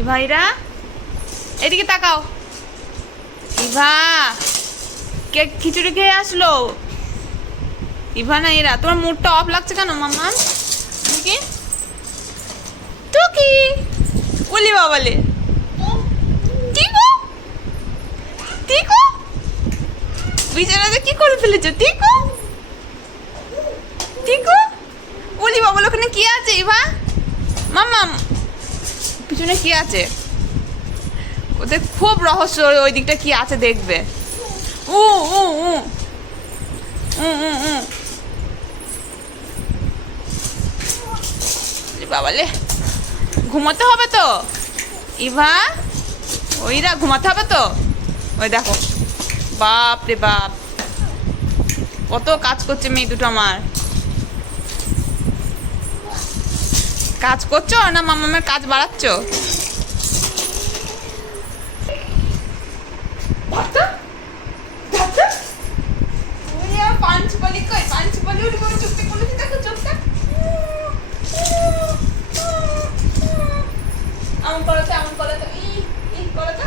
ইভাইরা এদিকে তাকাও। ইভা কে খিচুড়ি খেয়ে আসলো? ইভা না এরা, তোমার মুডটা অফ লাগছে কেন মাম্মা? কি টুকি বলি বাবালে টিকো টিকো বিছানাতে কি করে ফেলেছো? টিকো টিকো বলি বাবালে ওখানে কি আছে? ইভা মাম্মা পিছনে কি আছে? ওদের খুব রহস্য, ওই দিকটা কি আছে দেখবে। উ উ উ উ উ উ বাবালে ঘুমাতে হবে তো ইভা, ওইরা ঘুমাতে হবে তো। ওই দেখো বাপ রে বাপ, কত কাজ করছে মেয়ে দুটো আমার। কাজ করছো না মামামের কাজ বাড়াচ্ছ? পাঞ্চপালি কই? পাঞ্চপালি উঠে বলে চুপটা খুলেছি, দেখো চোখটা। আমন করো তো, আমন করো তো, ই করো তো।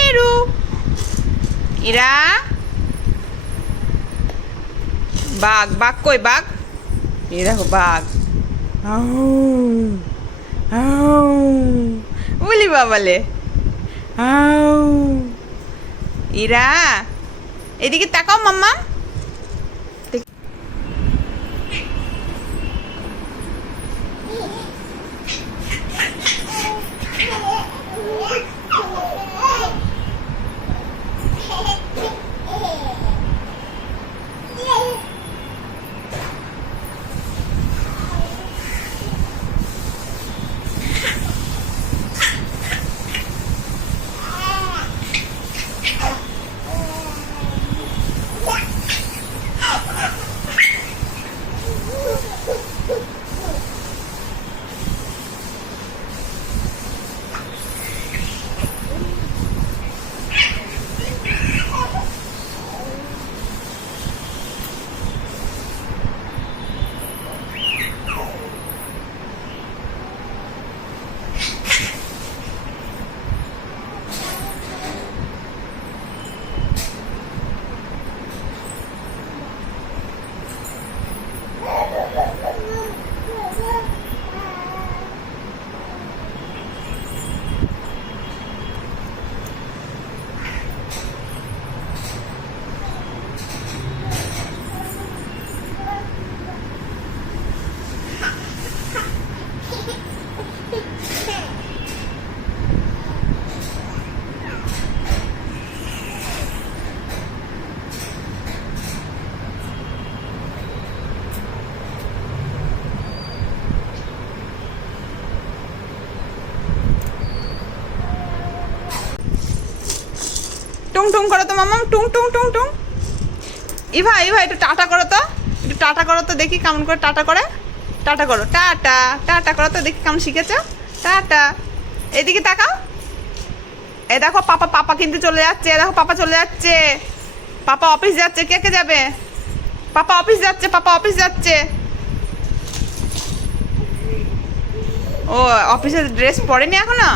এরু ইরা বাঘ, বাঘ কই বাঘ? এই দেখো বাঘ। বলি বাবালে ইরা এদিকে তাকাও মাম্মা। টুং টুং করো তো মাম্মা, টুং টুং টুং টুং। ইভা ইভা একটু টাটা করো তো, একটু টাটা করো তো দেখি কেমন করে টাটা করে। টাটা করো, টাটা টাটা করো তো দেখি কেমন শিখেছো। টাটা এদিকে তাকাও। এ দেখো পাপা, পাপা কিন্তু চলে যাচ্ছে। দেখো পাপা চলে যাচ্ছে, পাপা অফিস যাচ্ছে। কে কে যাবে? পাপা অফিস যাচ্ছে, পাপা অফিস যাচ্ছে। ও অফিসের ড্রেস পরেনি এখনো?